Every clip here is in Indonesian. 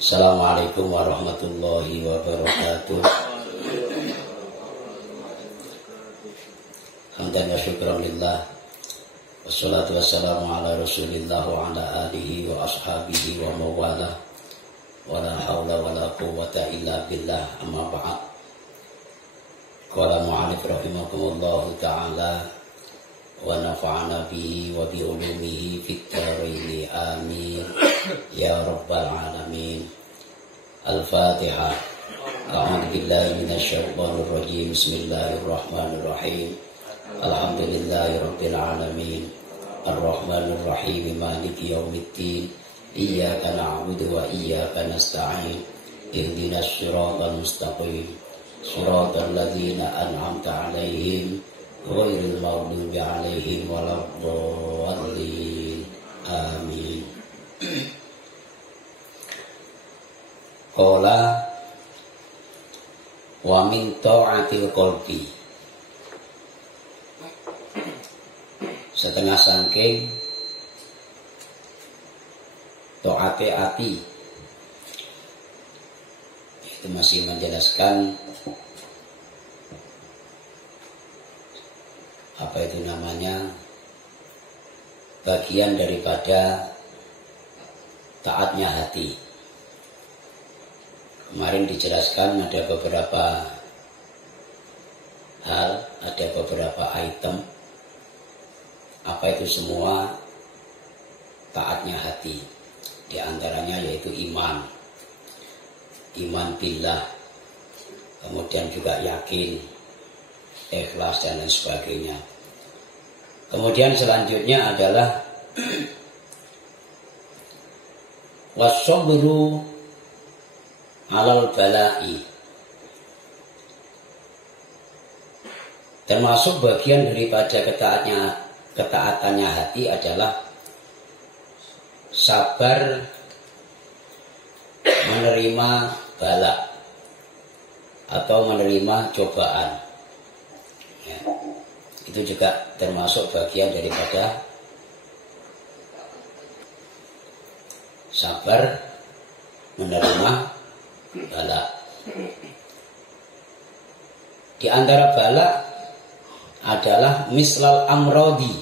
Assalamualaikum warahmatullahi wabarakatuh. Hamdan wa syukran lillah. Wassalatu wassalamu ala rasulillah wa ala alihi wa ashabihi wa mawala. Wa la hawla wa la quwwata illa billah, amma ba'd. Qala mu'alif rahimakumullahu ta'ala wa nafa'ana bihi wa bi ulumihi fit dharain amin ya rabbal alamin. Al-Fatihah. A'udzu billahi minasyaitonir rajim. Bismillahirrahmanirrahim. Alhamdulillahirabbil alamin. Ar-Rahmanir Rahim. Maliki yaumiddin. Iyyaka na'budu wa iyyaka nasta'in. Ihdinas siratal mustaqim. Shiratal ladzina an'amta 'alaihim ghairil maghdubi 'alaihim waladdallin. Amin. Qala wa min ta'atil qalbi. Setengah sangking ta'ate ati. Itu masih menjelaskan apa itu namanya, bagian daripada taatnya hati. Kemarin dijelaskan ada beberapa hal, ada beberapa item. Apa itu semua? Taatnya hati. Di antaranya yaitu iman. Iman billah. Kemudian juga yakin, ikhlas dan lain sebagainya. Kemudian selanjutnya adalah was-sabru 'alal bala'i. Termasuk bagian daripada ketaatannya hati adalah sabar menerima bala atau menerima cobaan. Ya. Itu juga termasuk bagian daripada sabar menerima bala. Di antara bala adalah mislal amrodi,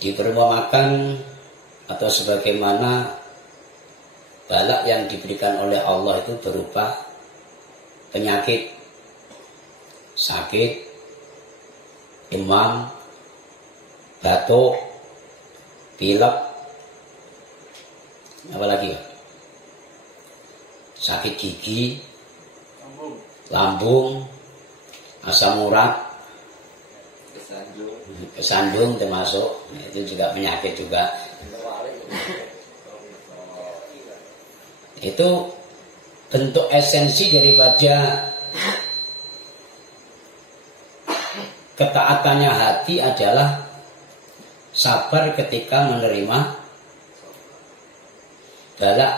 diperumpamakan atau sebagaimana bala yang diberikan oleh Allah itu berupa penyakit, sakit, demam, batuk, pilek, apalagi sakit gigi, lambung, asam urat, kesandung termasuk, itu juga penyakit juga. Itu bentuk esensi daripada ketaatannya hati adalah sabar ketika menerima bala,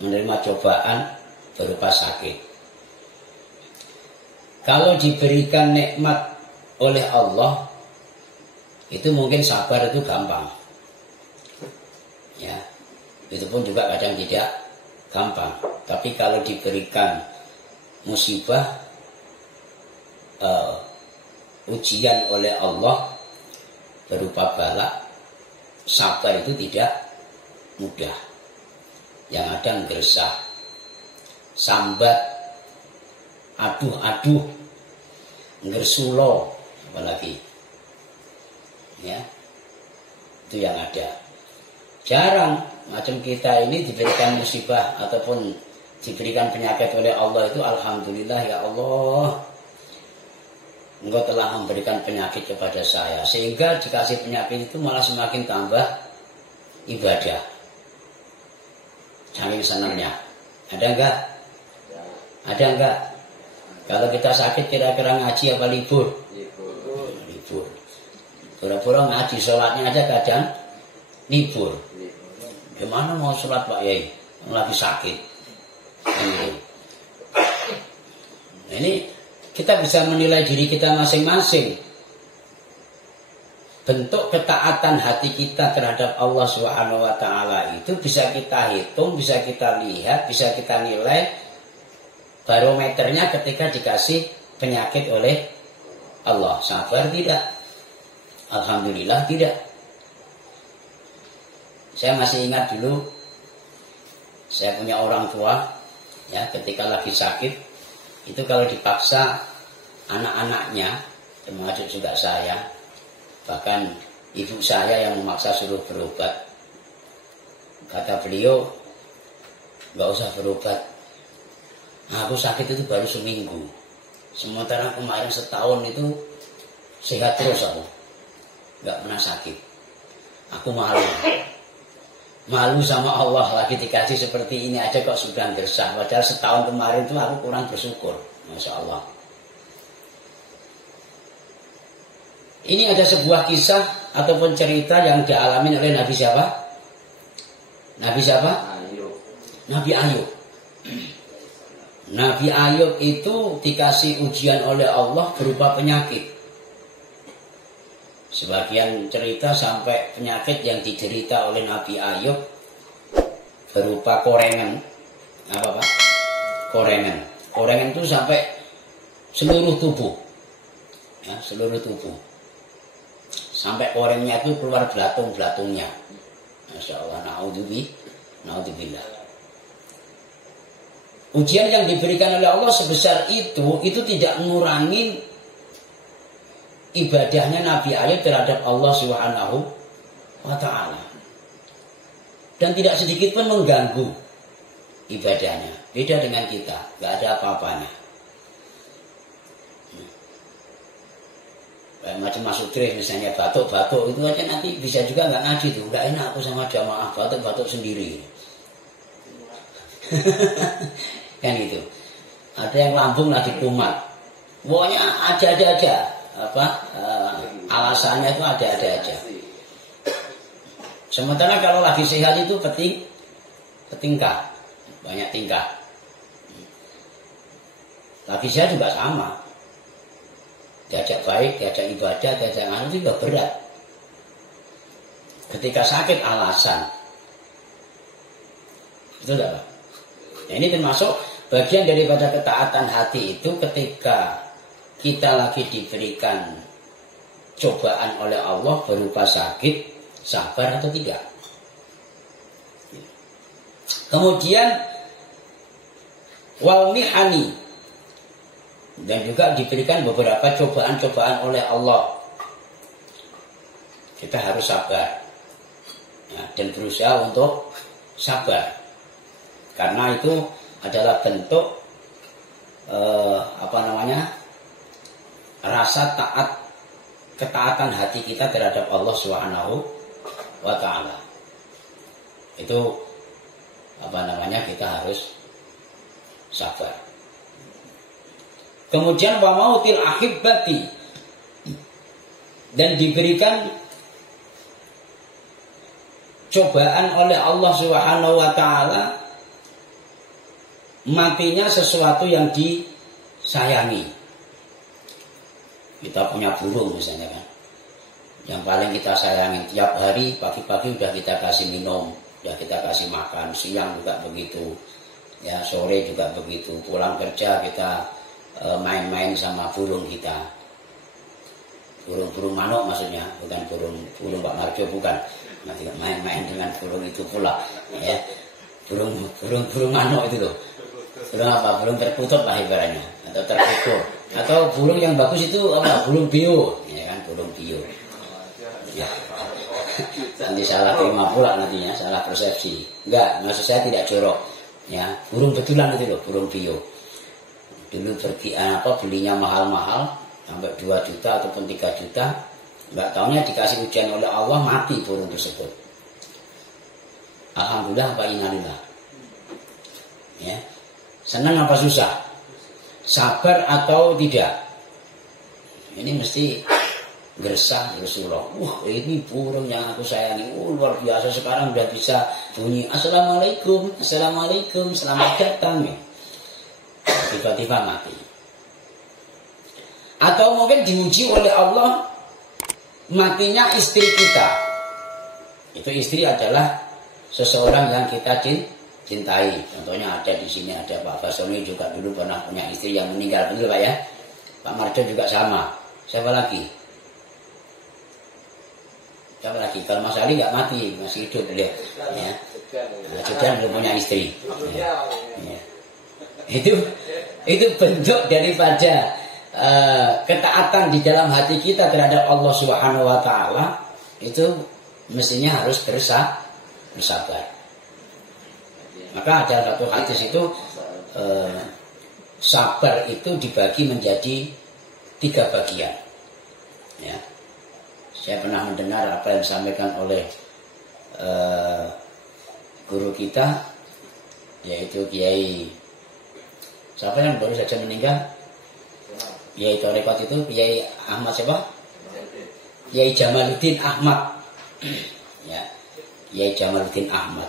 menerima cobaan berupa sakit. Kalau diberikan nikmat oleh Allah, itu mungkin sabar itu gampang. Ya, itu pun juga kadang tidak gampang. Tapi kalau diberikan musibah, ujian oleh Allah berupa bala, sabar itu tidak mudah. Yang ada gersah, sambat, aduh-aduh, ngersulo, apalagi. Ya, itu yang ada. Jarang macam kita ini diberikan musibah ataupun diberikan penyakit oleh Allah itu alhamdulillah ya Allah, Engkau telah memberikan penyakit kepada saya, sehingga dikasih penyakit itu malah semakin tambah ibadah. Saking senangnya. Ada enggak? Ada enggak? Kalau kita sakit kira-kira ngaji apa libur? Libur. Pura-pura ngaji, sholatnya aja kadang libur. Gimana mau sholat Pak Yai? Lagi sakit. Ini kita bisa menilai diri kita masing-masing. bentuk ketaatan hati kita terhadap Allah Subhanahu wa taala itu bisa kita hitung, bisa kita lihat, bisa kita nilai barometernya ketika dikasih penyakit oleh Allah. Sabar tidak? Alhamdulillah tidak. Saya masih ingat dulu, saya punya orang tua, ya, ketika lagi sakit, itu kalau dipaksa anak-anaknya, termasuk juga saya, bahkan ibu saya yang memaksa suruh berobat, kata beliau, nggak usah berobat. Nah, aku sakit itu baru seminggu, sementara kemarin setahun itu sehat terus aku, nggak pernah sakit. Aku malu sama Allah, lagi dikasih seperti ini aja kok sudah gersah. Padahal setahun kemarin itu aku kurang bersyukur, Masya Allah. Ini ada sebuah kisah ataupun cerita yang dialami oleh Nabi siapa? Nabi siapa? Ayub. Nabi Ayub. Nabi Ayub itu dikasih ujian oleh Allah berupa penyakit. Sebagian cerita sampai penyakit yang diderita oleh Nabi Ayub berupa korengan. Apa Pak? Korengan. Korengan itu sampai seluruh tubuh. Ya, seluruh tubuh. Sampai korengnya itu keluar belatung-belatungnya. Masya Allah, na'udzubillah. Ujian yang diberikan oleh Allah sebesar itu tidak mengurangi ibadahnya Nabi Ayub terhadap Allah Subhanahu wa ta'ala. Dan tidak sedikit pun mengganggu ibadahnya. Beda dengan kita, gak ada apa-apanya. Macam masuk dress misalnya, batuk-batuk itu aja nanti bisa juga gak ngaji tuh. Gak enak aku sama jamaah, batuk-batuk sendiri. Kan gitu. Ada yang lambung lagi kumat. Pokoknya ada-ada aja. Alasannya itu ada-ada aja. Sementara kalau lagi sehat itu petingkah, banyak tingkah. Lagi sehat juga sama. Diajak baik, diajak ibadah, diajak anu juga berat. Ketika sakit alasan. Itu enggak, Pak? Nah, ini termasuk bagian daripada ketaatan hati itu ketika kita lagi diberikan cobaan oleh Allah berupa sakit, sabar atau tidak. Kemudian wal mihani, dan juga diberikan beberapa cobaan-cobaan oleh Allah. Kita harus sabar, ya, dan berusaha untuk sabar, karena itu adalah bentuk rasa ketaatan hati kita terhadap Allah Subhanahu wa ta'ala. Itu kita harus sabar. Kemudian wa mautil ahibbati, dan diberikan cobaan oleh Allah Subhanahu wa ta'ala matinya sesuatu yang disayangi. Kita punya burung misalnya kan, yang paling kita sayangi, tiap hari pagi-pagi udah kita kasih minum, udah kita kasih makan, siang juga begitu, ya sore juga begitu, pulang kerja kita main-main sama burung kita, burung manuk maksudnya, bukan burung Pak Marjo, bukan. Nanti main-main dengan burung itu pula, ya burung manuk itu loh. Burung apa? Burung terkutuk lah ibaratnya, atau terkukur. Atau burung yang bagus itu apa? Burung bio, ya kan, burung bio. Ya. Nanti salah terima pula nantinya, salah persepsi. Enggak, maksud saya tidak jorok. Ya, burung betulan itu loh, burung bio. Dulu pergi belinya mahal-mahal sampai 2 juta ataupun 3 juta. Enggak taunya dikasih ujian oleh Allah, mati burung tersebut. Alhamdulillah apa innalillah. Ya. Senang apa susah? Sabar atau tidak? Ini mesti gersah Rasulullah. Ini burung yang aku sayangi. Luar biasa, sekarang udah bisa bunyi Assalamualaikum, Assalamualaikum, selamat datang. Tiba-tiba mati. Atau mungkin diuji oleh Allah matinya istri kita. Itu istri adalah seseorang yang kita cintai. Contohnya ada di sini ada Pak Basoni juga dulu pernah punya istri yang meninggal, betul Pak ya? Pak Marjo juga sama. Siapa lagi? Siapa lagi? Kalau Mas Ali nggak mati, masih hidup beliau. Ya. Nah, Judan belum punya istri. Ya. Ya. Itu bentuk daripada ketaatan di dalam hati kita terhadap Allah Subhanahu wa taala, itu mestinya harus bersabar. Maka ada satu hadis itu sabar itu dibagi menjadi 3 bagian. Ya. Saya pernah mendengar apa yang disampaikan oleh guru kita, yaitu Kiai siapa yang baru saja meninggal? Kiai Torekot itu Kiai Ahmad siapa? Kiai Jamaluddin Ahmad. Ya, Kiai Jamaluddin Ahmad.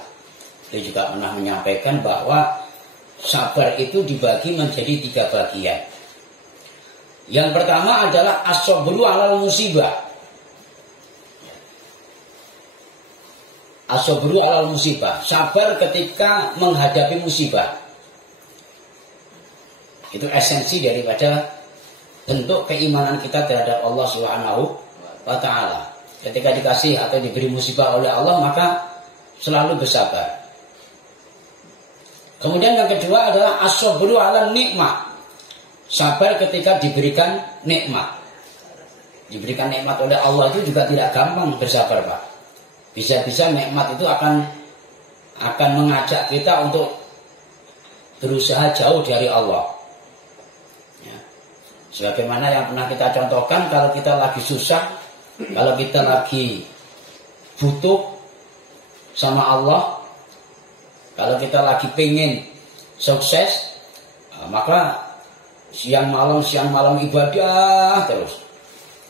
Dia juga pernah menyampaikan bahwa sabar itu dibagi menjadi 3 bagian. Yang pertama adalah as-sabru 'alal musibah. As-sabru 'alal musibah, sabar ketika menghadapi musibah. Itu esensi daripada bentuk keimanan kita terhadap Allah Subhanahu wa taala. Ketika dikasih atau diberi musibah oleh Allah, maka selalu bersabar. Kemudian yang kedua adalah as-sabru 'alan nikmah. Sabar ketika diberikan nikmat. Diberikan nikmat oleh Allah itu juga tidak gampang bersabar, Pak. Bisa-bisa nikmat itu akan mengajak kita untuk berusaha jauh dari Allah. Ya. Sebagaimana yang pernah kita contohkan, kalau kita lagi susah, kalau kita lagi butuh sama Allah, kalau kita lagi pengen sukses, maka siang malam ibadah terus.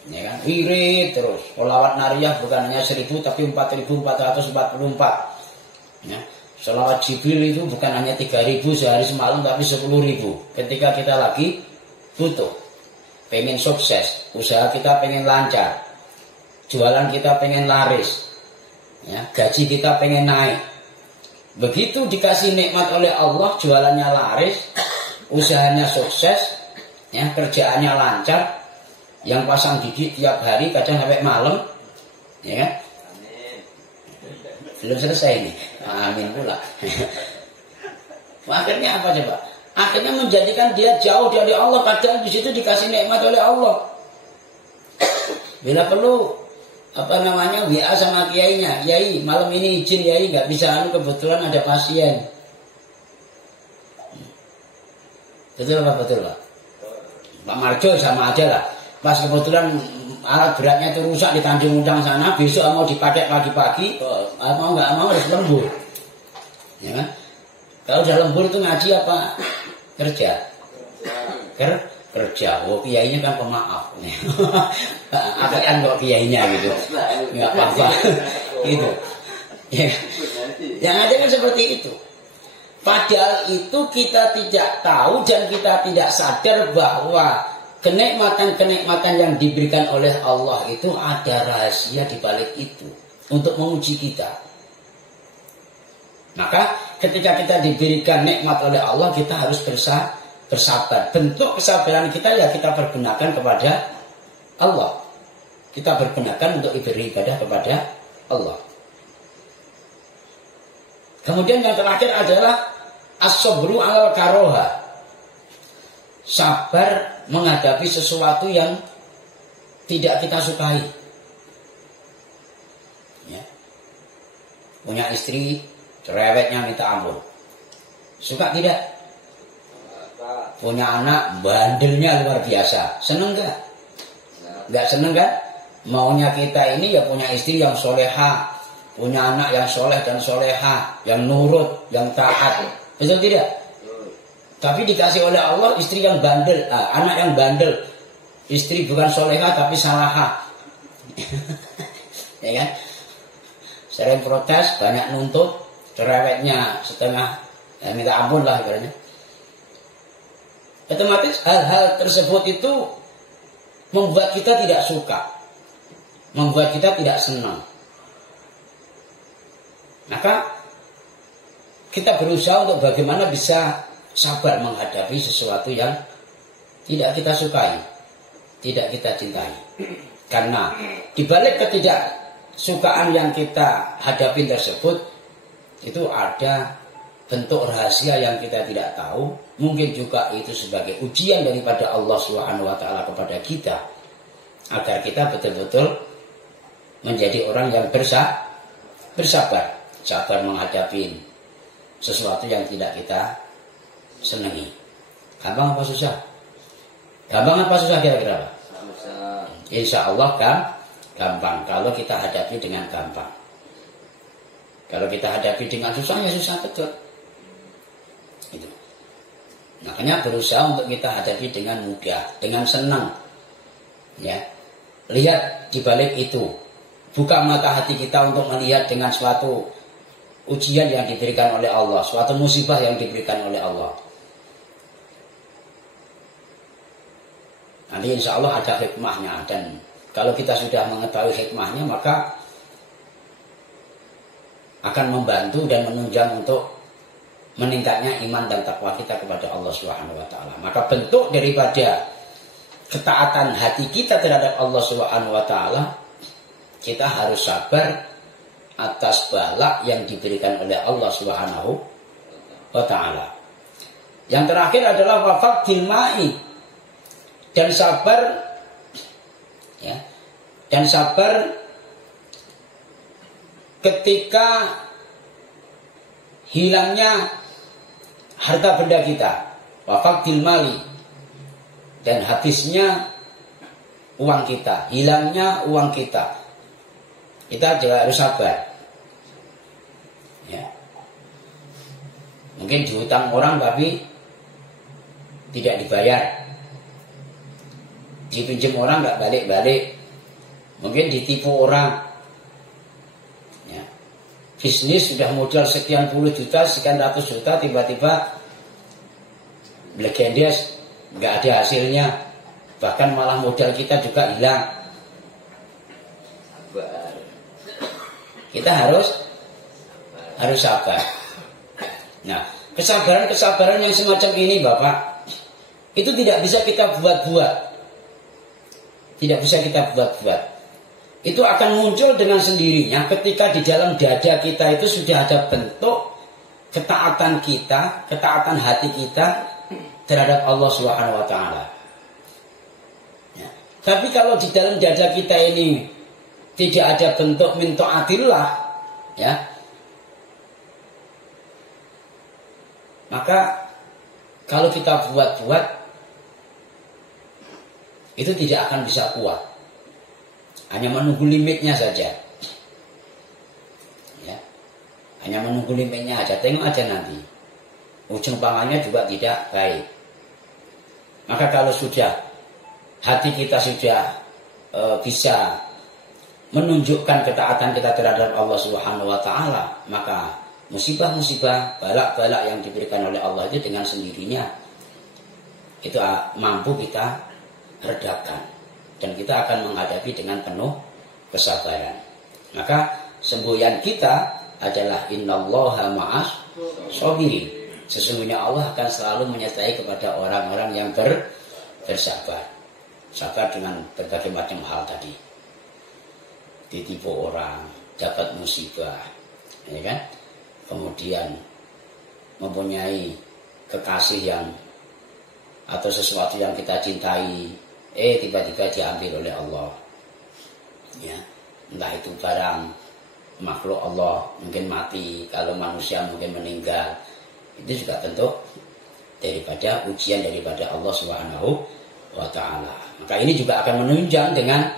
Ya kan? Wirid terus. Sholawat nariyah bukan hanya 1000 tapi 4444. Ya. Sholawat Jibril itu bukan hanya 3000 sehari semalam tapi 10.000. Ketika kita lagi butuh, pengen sukses, usaha kita pengen lancar, jualan kita pengen laris, ya, gaji kita pengen naik. Begitu dikasih nikmat oleh Allah, jualannya laris, usahanya sukses, ya, kerjaannya lancar, yang pasang gigi tiap hari kadang sampai malam, ya kan? Belum selesai nih. Amin pula. Akhirnya apa coba? Akhirnya menjadikan dia jauh dari Allah, kadang di situ dikasih nikmat oleh Allah. Bila perlu WA sama kiainya, "Yai, malam ini izin Yai, nggak bisa, kebetulan ada pasien." Betul apa betul Pak? Pak Marjo sama aja lah. Pas kebetulan alat beratnya itu rusak di Tanjung Undang sana, besok mau dipakai pagi-pagi, mau nggak mau harus lembur, ya kan? Kalau udah lembur itu ngaji apa kerja? Kerja. Oh, kiainya kan pemaaf. Apa kan kok kiainya gitu? Nggak apa-apa. Gitu. Ya. Yang ada kan seperti itu. Padahal itu kita tidak tahu dan kita tidak sadar bahwa kenikmatan-kenikmatan yang diberikan oleh Allah itu ada rahasia di balik itu untuk menguji kita. Maka ketika kita diberikan nikmat oleh Allah, kita harus bersabar. Bentuk kesabaran kita ya kita pergunakan kepada Allah. Kita bergunakan untuk beribadah kepada Allah. Kemudian yang terakhir adalah as-sabru 'alal karoha. Sabar menghadapi sesuatu yang tidak kita sukai. Ya. Punya istri, cerewetnya minta ampun. Suka tidak? Punya anak, bandelnya luar biasa. Seneng gak? Gak seneng kan? Maunya kita ini ya punya istri yang soleha, punya anak yang soleh dan soleha, yang nurut, yang taat. Betul tidak? Tapi dikasih oleh Allah istri yang bandel, anak yang bandel, istri bukan soleha tapi salaha, ya kan? Sering protes, banyak nuntut, cerewetnya setengah, ya minta ampun lah ibaratnya. Otomatis hal-hal tersebut itu membuat kita tidak suka. membuat kita tidak senang. Maka kita berusaha untuk bagaimana bisa sabar menghadapi sesuatu yang tidak kita sukai, tidak kita cintai. Karena dibalik ketidaksukaan yang kita hadapi tersebut, itu ada bentuk rahasia yang kita tidak tahu. Mungkin juga itu sebagai ujian daripada Allah Subhanahu wa taala kepada kita, agar kita betul-betul menjadi orang yang bersabar, sabar menghadapi sesuatu yang tidak kita senangi. Gampang apa susah? Gampang apa susah kira-kira? Insya Allah gampang kalau kita hadapi dengan gampang. Kalau kita hadapi dengan susah, ya susah betul. Itu. Makanya berusaha untuk kita hadapi dengan mudah, dengan senang. Ya, lihat di balik itu. Buka mata hati kita untuk melihat dengan suatu ujian yang diberikan oleh Allah, suatu musibah yang diberikan oleh Allah. Nanti insya Allah ada hikmahnya, dan kalau kita sudah mengetahui hikmahnya, maka akan membantu dan menunjang untuk meningkatnya iman dan takwa kita kepada Allah Subhanahu wa taala. Maka bentuk daripada ketaatan hati kita terhadap Allah Subhanahu wa taala, kita harus sabar atas bala yang diberikan oleh Allah Subhanahu wa taala. Yang terakhir adalah wafaqil ma'i, dan sabar, ya, dan sabar ketika hilangnya harta benda kita, wafaqil mali, dan habisnya uang kita, hilangnya uang kita. Kita juga harus sabar. Ya. Mungkin dihutang orang tapi tidak dibayar. Dipinjam orang nggak balik-balik. Mungkin ditipu orang. Ya. Bisnis sudah modal sekian puluh juta, sekian ratus juta, tiba-tiba legendes, nggak ada hasilnya. Bahkan malah modal kita juga hilang. Kita harus sabar. Nah, kesabaran yang semacam ini, Bapak, itu tidak bisa kita buat-buat. Tidak bisa kita buat-buat. Itu akan muncul dengan sendirinya ketika di dalam dada kita itu sudah ada bentuk ketaatan kita, ketaatan hati kita terhadap Allah Subhanahu wa taala. Ya. Tapi kalau di dalam dada kita ini tidak ada bentuk min ta'atillah, ya, maka kalau kita buat-buat itu tidak akan bisa kuat. Hanya menunggu limitnya saja. Ya. Hanya menunggu limitnya aja. Tengok aja nanti. Ujung pangkalnya juga tidak baik. Maka kalau sudah hati kita sudah bisa menunjukkan ketaatan kita terhadap Allah Subhanahu wa taala, maka musibah-musibah, balak-balak yang diberikan oleh Allah itu dengan sendirinya itu mampu kita redakan, dan kita akan menghadapi dengan penuh kesabaran. Maka semboyan kita adalah innallaha ma'as sabirin. Sesungguhnya Allah akan selalu menyertai kepada orang-orang yang bersabar. Sabar dengan berbagai macam hal tadi. Ditipu orang, dapat musibah, ya kan? Kemudian mempunyai kekasih yang atau sesuatu yang kita cintai, tiba-tiba diambil oleh Allah. Ya, entah itu barang makhluk Allah mungkin mati, kalau manusia mungkin meninggal. Itu juga bentuk daripada ujian daripada Allah Subhanahu wa taala. Maka ini juga akan menunjang dengan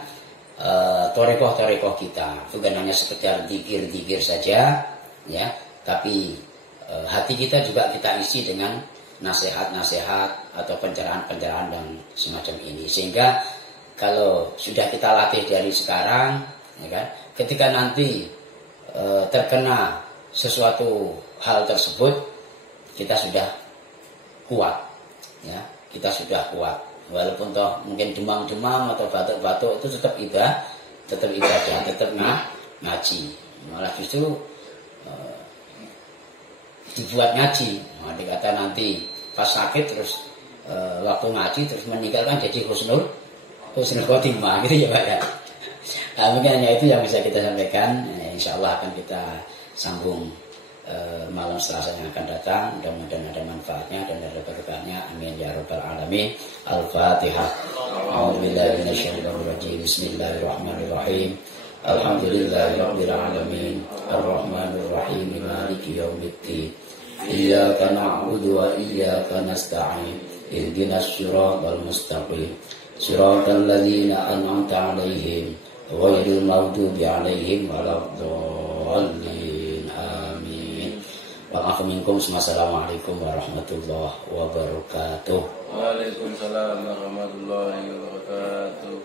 torekoh-torekoh kita, bukan hanya sekedar zikir-zikir saja, ya, tapi hati kita juga kita isi dengan nasihat-nasihat atau pencerahan-pencerahan dan semacam ini, sehingga kalau sudah kita latih dari sekarang, ya kan, ketika nanti terkena sesuatu hal tersebut, kita sudah kuat, ya, kita sudah kuat. Walaupun toh mungkin demam-demam atau batuk-batuk itu tetap tetap ibadah, tetap ngaji. Malah justru dibuat ngaji. Nah, dikata nanti pas sakit terus waktu ngaji terus meninggalkan jadi husnul khotimah gitu ya Pak ya. Nah, mungkin hanya itu yang bisa kita sampaikan. Insya Allah akan kita sambung malam Selasa yang akan datang. Mudah-mudahan ada manfaatnya dan ada berkahnya. Amin ya rabbal alamin. Al-Fatihah. A'udzubillahi minasyaitonir rajim. Bismillahirrahmanirrahim. Alhamdulillahirabbil alamin. Arrahmanir rahim. Maliki yaumiddin. Iyyaka na'budu wa iyyaka nasta'in. Ihdinas siratal mustaqim. Siratal ladzina an'amta 'alaihim ghairil maghdubi 'alaihim waladdallin. Amin. Wa minkum. Assalamualaikum warahmatullahi wabarakatuh. Waalaikumsalam warahmatullahi wabarakatuh.